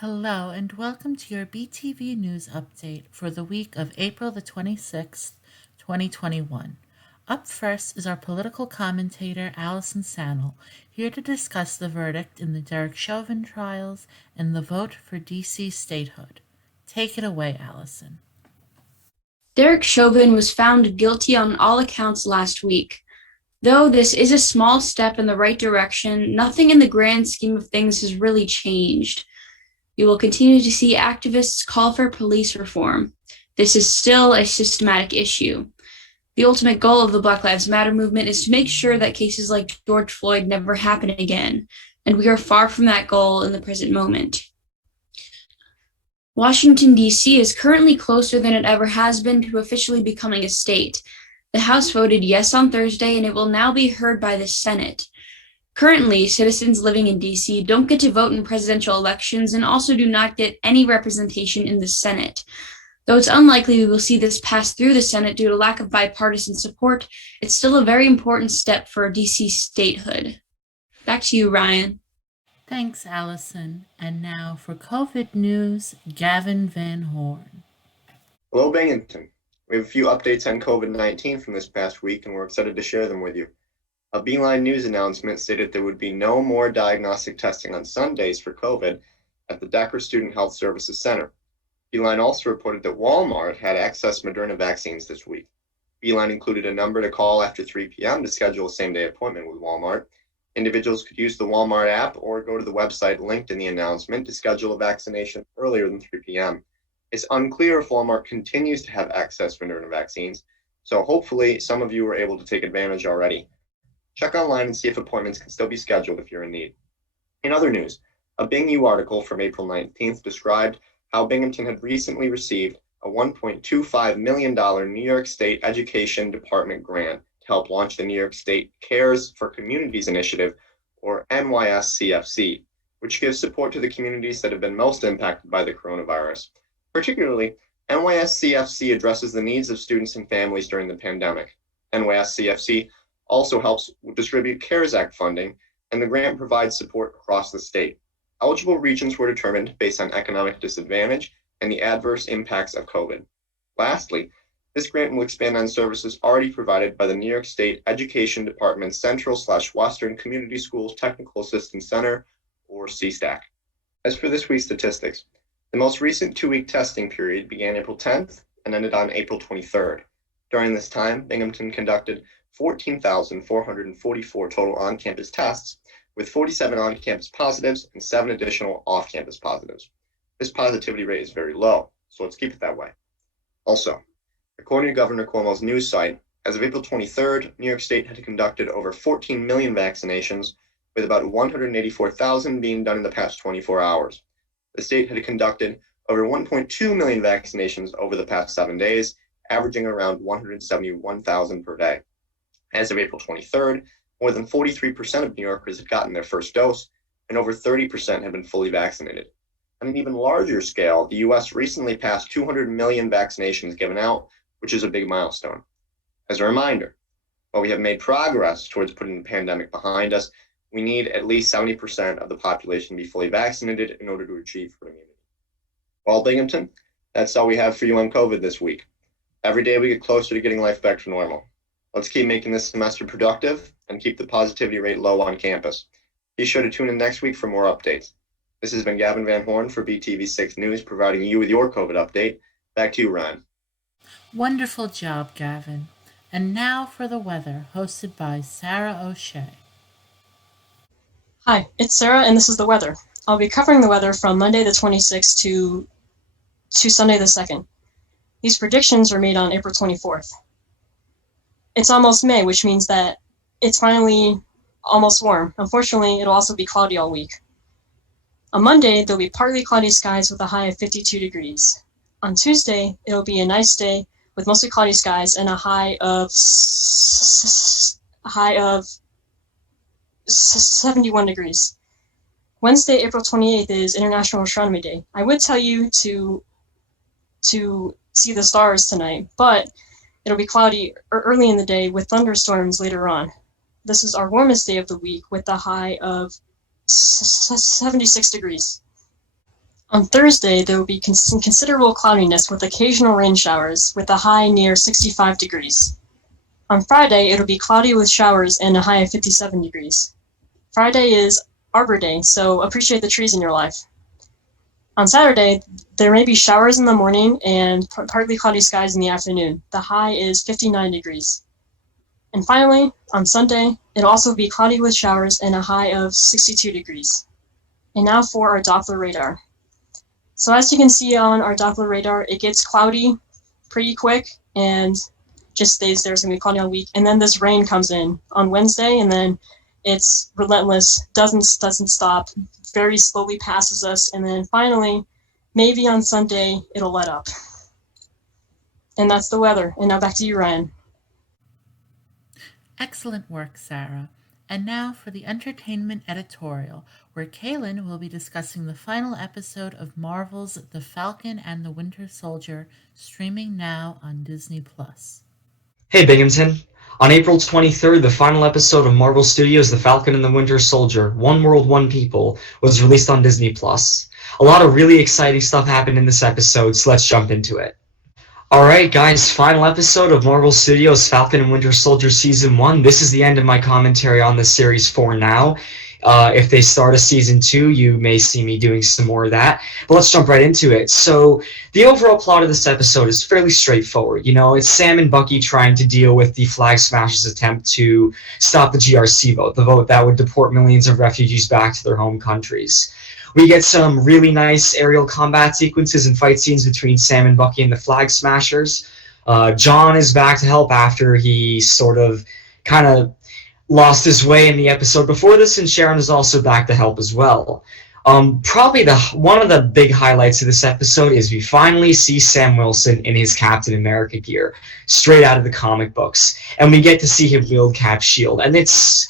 Hello, and welcome to your BTV News update for the week of April the 26th, 2021. Up first is our political commentator, Allison Sanel, here to discuss the verdict in the Derek Chauvin trials and the vote for DC statehood. Take it away, Allison. Derek Chauvin was found guilty on all accounts last week. Though this is a small step in the right direction, nothing in the grand scheme of things has really changed. You will continue to see activists call for police reform. This is still a systematic issue. The ultimate goal of the Black Lives Matter movement is to make sure that cases like George Floyd never happen again, and we are far from that goal in the present moment. Washington, D.C. is currently closer than it ever has been to officially becoming a state. The House voted yes on Thursday, and it will now be heard by the Senate. Currently, citizens living in D.C. don't get to vote in presidential elections and also do not get any representation in the Senate. Though it's unlikely we will see this pass through the Senate due to lack of bipartisan support, it's still a very important step for D.C. statehood. Back to you, Ryan. Thanks, Allison. And now for COVID news, Gavin VanHorn. Hello, Binghamton. We have a few updates on COVID-19 from this past week, and we're excited to share them with you. A Beeline News announcement stated there would be no more diagnostic testing on Sundays for COVID at the Decker Student Health Services Center. Beeline also reported that Walmart had access Moderna vaccines this week. Beeline included a number to call after 3 p.m. to schedule a same-day appointment with Walmart. Individuals could use the Walmart app or go to the website linked in the announcement to schedule a vaccination earlier than 3 p.m. It's unclear if Walmart continues to have access to Moderna vaccines, so hopefully some of you were able to take advantage already. Check online and see if appointments can still be scheduled if you're in need. In other news, a Bing U article from April 19th described how Binghamton had recently received a $1.25 million New York State Education Department grant to help launch the New York State Cares for Communities Initiative, or NYSCFC, which gives support to the communities that have been most impacted by the coronavirus. Particularly, NYSCFC addresses the needs of students and families during the pandemic. NYSCFC also helps distribute CARES Act funding, and the grant provides support across the state. Eligible regions were determined based on economic disadvantage and the adverse impacts of COVID. Lastly, this grant will expand on services already provided by the New York State Education Department's Central/Western Community Schools Technical Assistance Center, or CSTAC. As for this week's statistics, the most recent 2-week testing period began April 10th and ended on April 23rd. During this time, Binghamton conducted 14,444 total on-campus tests, with 47 on-campus positives and 7 additional off-campus positives. This positivity rate is very low, so let's keep it that way. Also, according to Governor Cuomo's news site, as of April 23rd, New York State had conducted over 14 million vaccinations, with about 184,000 being done in the past 24 hours. The state had conducted over 1.2 million vaccinations over the past 7 days, averaging around 171,000 per day. As of April 23rd, more than 43% of New Yorkers had gotten their first dose, and over 30% had been fully vaccinated. On an even larger scale, the U.S. recently passed 200 million vaccinations given out, which is a big milestone. As a reminder, while we have made progress towards putting the pandemic behind us, we need at least 70% of the population to be fully vaccinated in order to achieve herd immunity. Well, Binghamton, that's all we have for you on COVID this week. Every day we get closer to getting life back to normal. Let's keep making this semester productive and keep the positivity rate low on campus. Be sure to tune in next week for more updates. This has been Gavin VanHorn for BTV6 News, providing you with your COVID update. Back to you, Ryan. Wonderful job, Gavin. And now for the weather, hosted by Sarah O'Shea. Hi, it's Sarah, and this is the weather. I'll be covering the weather from Monday the 26th to Sunday the 2nd. These predictions are made on April 24th. It's almost May, which means that it's finally almost warm. Unfortunately, it'll also be cloudy all week. On Monday, there'll be partly cloudy skies with a high of 52 degrees. On Tuesday, it'll be a nice day with mostly cloudy skies and a high of 71 degrees. Wednesday, April 28th is International Astronomy Day. I would tell you to see the stars tonight, but it'll be cloudy early in the day with thunderstorms later on. This is our warmest day of the week with a high of 76 degrees. On Thursday, there will be considerable cloudiness with occasional rain showers, with a high near 65 degrees. On Friday, it'll be cloudy with showers and a high of 57 degrees. Friday is Arbor Day, so appreciate the trees in your life. On Saturday, there may be showers in the morning and partly cloudy skies in the afternoon. The high is 59 degrees. And finally, on Sunday, it'll also be cloudy with showers and a high of 62 degrees. And now for our Doppler radar. So as you can see on our Doppler radar, it gets cloudy pretty quick and just stays there. It's going to be cloudy all week. And then this rain comes in on Wednesday, and then it's relentless, doesn't stop, very slowly passes us, and then finally, maybe on Sunday, it'll let up. And that's the weather. And now back to you, Ryan. Excellent work, Sarah. And now for the entertainment editorial, where Cailan will be discussing the final episode of Marvel's The Falcon and the Winter Soldier, streaming now on Disney+. Hey Binghamton. On April 23rd, the final episode of Marvel Studios' The Falcon and the Winter Soldier, One World, One People, was released on Disney+. A lot of really exciting stuff happened in this episode, so let's jump into it. Alright guys, final episode of Marvel Studios' Falcon and Winter Soldier Season 1. This is the end of my commentary on the series for now. If they start a Season 2, you may see me doing some more of that. But let's jump right into it. So, the overall plot of this episode is fairly straightforward. You know, it's Sam and Bucky trying to deal with the Flag Smashers' attempt to stop the GRC vote, the vote that would deport millions of refugees back to their home countries. We get some really nice aerial combat sequences and fight scenes between Sam and Bucky and the Flag Smashers. John is back to help after he sort of kind of lost his way in the episode before this, and Sharon is also back to help as well. Probably one of the big highlights of this episode is we finally see Sam Wilson in his Captain America gear, straight out of the comic books, and we get to see him wield Cap's shield. And this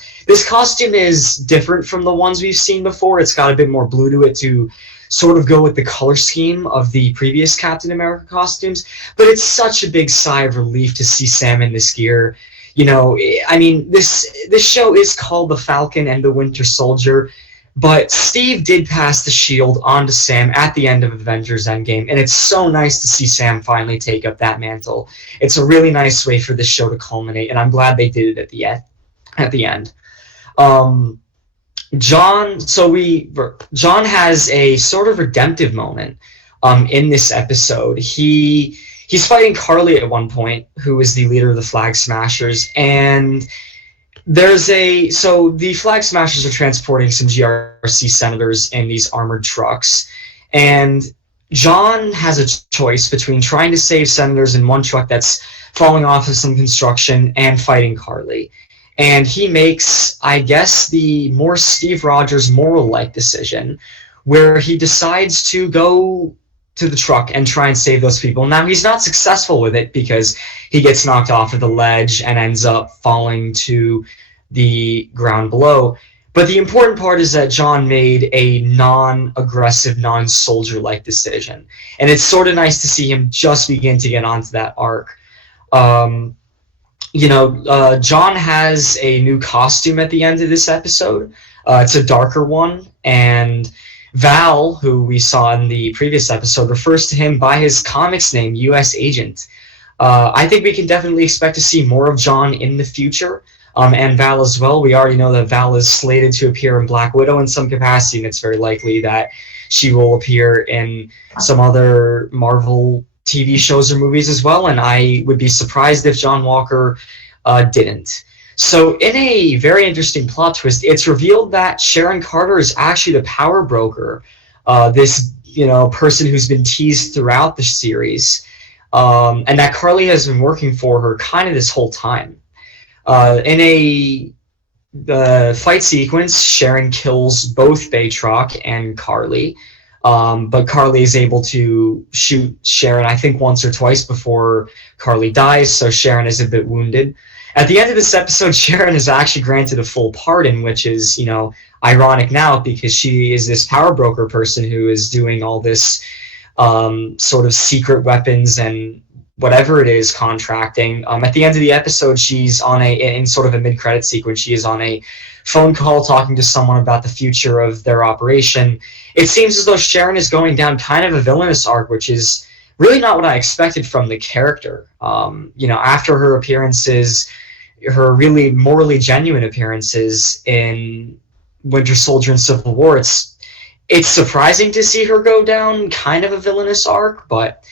costume is different from the ones we've seen before. It's got a bit more blue to it to sort of go with the color scheme of the previous Captain America costumes, but it's such a big sigh of relief to see Sam in this gear. You know, I mean, this show is called The Falcon and the Winter Soldier, but Steve did pass the shield on to Sam at the end of Avengers Endgame, and it's so nice to see Sam finally take up that mantle. It's a really nice way for this show to culminate, and I'm glad they did it at the end. John has a sort of redemptive moment in this episode. He's fighting Carly at one point, who is the leader of the Flag Smashers, and the Flag Smashers are transporting some GRC senators in these armored trucks, and John has a choice between trying to save senators in one truck that's falling off of some construction and fighting Carly. And he makes, I guess, the more Steve Rogers moral-like decision, where he decides to go to the truck and try and save those people. Now, he's not successful with it because he gets knocked off of the ledge and ends up falling to the ground below. But the important part is that John made a non-aggressive, non-soldier-like decision. And it's sort of nice to see him just begin to get onto that arc. John has a new costume at the end of this episode. It's a darker one, and Val, who we saw in the previous episode, refers to him by his comics name, U.S. Agent. I think we can definitely expect to see more of John in the future, and Val as well. We already know that Val is slated to appear in Black Widow in some capacity, and it's very likely that she will appear in some other Marvel TV shows or movies as well, and I would be surprised if John Walker didn't. So in a very interesting plot twist, it's revealed that Sharon Carter is actually the power broker, this person who's been teased throughout the series, and that Carly has been working for her kind of this whole time. In the fight sequence, Sharon kills both Baytrock and Carly, but Carly is able to shoot Sharon, I think, once or twice before Carly dies, so Sharon is a bit wounded. At the end of this episode, Sharon is actually granted a full pardon, which is, ironic now because she is this power broker person who is doing all this sort of secret weapons and whatever it is, contracting. At the end of the episode, she's in sort of a mid-credit sequence, she is on a phone call talking to someone about the future of their operation. It seems as though Sharon is going down kind of a villainous arc, which is really not what I expected from the character. After her appearances, her really morally genuine appearances in Winter Soldier and Civil War, it's surprising to see her go down kind of a villainous arc, but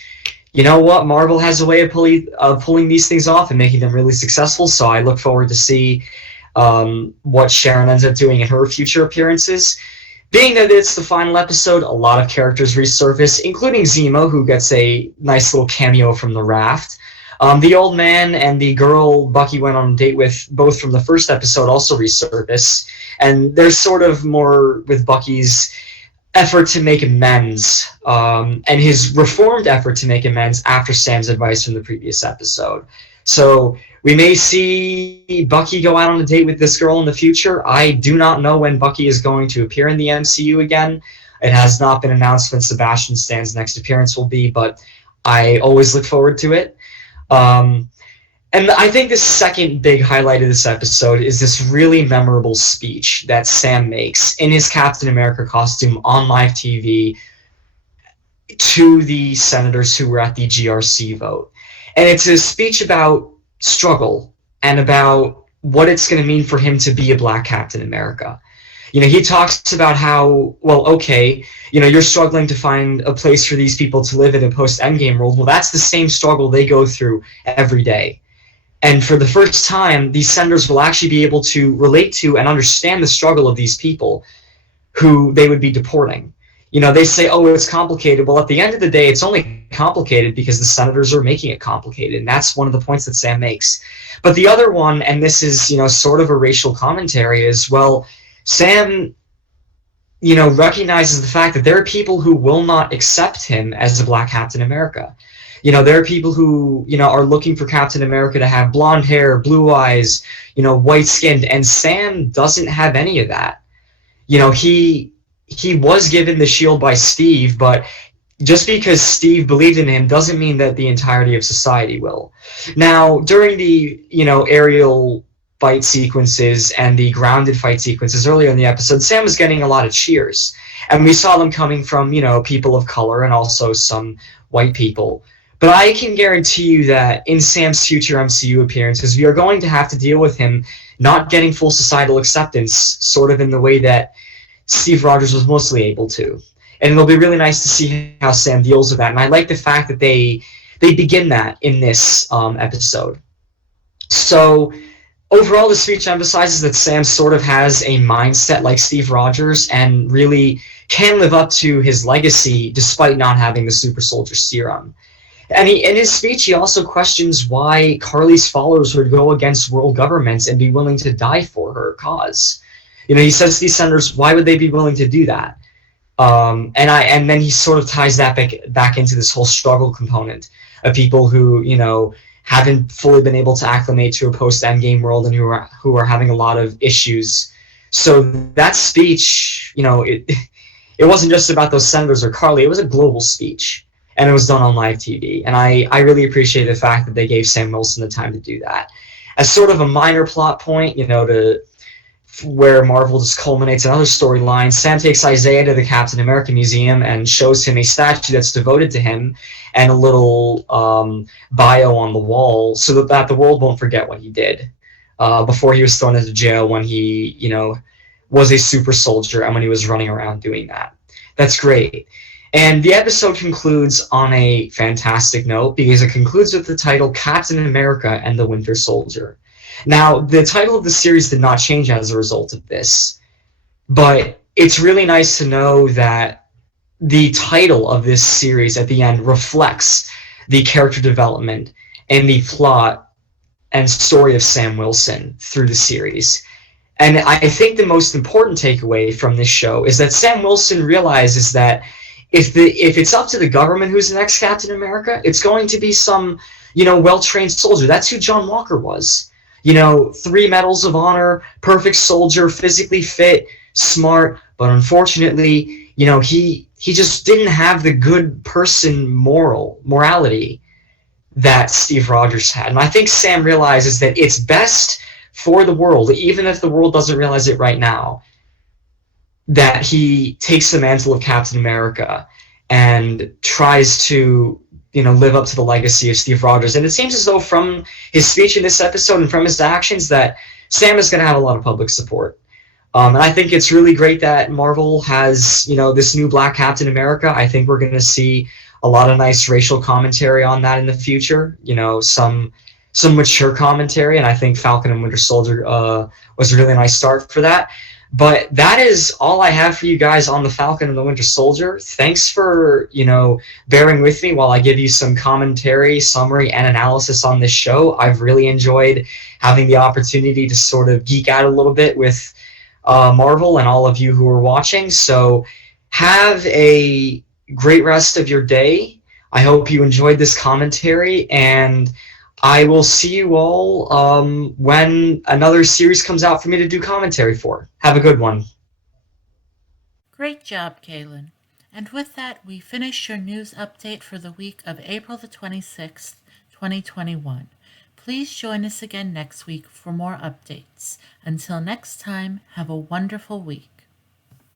you know what? Marvel has a way of pulling these things off and making them really successful, so I look forward to see what Sharon ends up doing in her future appearances. Being that it's the final episode, a lot of characters resurface, including Zemo, who gets a nice little cameo from the raft. The old man and the girl Bucky went on a date with, both from the first episode, also resurface, and there's sort of more with Bucky's effort to make amends, and his reformed effort to make amends after Sam's advice from the previous episode. So we may see Bucky go out on a date with this girl in the future. I do not know when Bucky is going to appear in the MCU again. It has not been announced when Sebastian Stan's next appearance will be, but I always look forward to it. And I think the second big highlight of this episode is this really memorable speech that Sam makes in his Captain America costume on live TV to the senators who were at the GRC vote. And it's a speech about struggle and about what it's going to mean for him to be a black Captain America. He talks about how, you're struggling to find a place for these people to live in a post-Endgame world. Well, that's the same struggle they go through every day. And for the first time, these senators will actually be able to relate to and understand the struggle of these people who they would be deporting. They say, oh, it's complicated. Well, at the end of the day, it's only complicated because the senators are making it complicated. And that's one of the points that Sam makes. But the other one, and this is, sort of a racial commentary, is, well, Sam, recognizes the fact that there are people who will not accept him as a black Captain America. There are people who, are looking for Captain America to have blonde hair, blue eyes, white-skinned, and Sam doesn't have any of that. He was given the shield by Steve, but just because Steve believed in him doesn't mean that the entirety of society will. Now, during the, aerial fight sequences and the grounded fight sequences earlier in the episode, Sam was getting a lot of cheers. And we saw them coming from, people of color and also some white people. But I can guarantee you that in Sam's future MCU appearances, we are going to have to deal with him not getting full societal acceptance, sort of in the way that Steve Rogers was mostly able to. And it'll be really nice to see how Sam deals with that. And I like the fact that they begin that in this episode. So overall, the speech emphasizes that Sam sort of has a mindset like Steve Rogers and really can live up to his legacy despite not having the super soldier serum. And in his speech, he also questions why Carly's followers would go against world governments and be willing to die for her cause. He says to these senators, why would they be willing to do that? And then he sort of ties that back into this whole struggle component of people who, haven't fully been able to acclimate to a post-Endgame world and who are having a lot of issues. So that speech, it wasn't just about those senators or Carly, it was a global speech. And it was done on live TV. And I really appreciate the fact that they gave Sam Wilson the time to do that. As sort of a minor plot point, to where Marvel just culminates another storyline, Sam takes Isaiah to the Captain America Museum and shows him a statue that's devoted to him and a little bio on the wall so that the world won't forget what he did before he was thrown into jail when he, was a super soldier and when he was running around doing that. That's great. And the episode concludes on a fantastic note because it concludes with the title Captain America and the Winter Soldier. Now, the title of the series did not change as a result of this, but it's really nice to know that the title of this series at the end reflects the character development and the plot and story of Sam Wilson through the series. And I think the most important takeaway from this show is that Sam Wilson realizes that if it's up to the government who's the next Captain America, it's going to be some, well-trained soldier. That's who John Walker was. 3 medals of honor, perfect soldier, physically fit, smart, but unfortunately, he just didn't have the good person morality that Steve Rogers had. And I think Sam realizes that it's best for the world, even if the world doesn't realize it right now, that he takes the mantle of Captain America and tries to, live up to the legacy of Steve Rogers. And it seems as though from his speech in this episode and from his actions that Sam is going to have a lot of public support. And I think it's really great that Marvel has, this new Black Captain America. I think we're going to see a lot of nice racial commentary on that in the future. Some mature commentary, and I think Falcon and Winter Soldier was a really nice start for that. But that is all I have for you guys on the Falcon and the Winter Soldier. Thanks for, bearing with me while I give you some commentary, summary, and analysis on this show. I've really enjoyed having the opportunity to sort of geek out a little bit with Marvel and all of you who are watching. So have a great rest of your day. I hope you enjoyed this commentary, and I will see you all when another series comes out for me to do commentary for. Have a good one. Great job, Cailan. And with that, we finish your news update for the week of April the 26th, 2021. Please join us again next week for more updates. Until next time, have a wonderful week.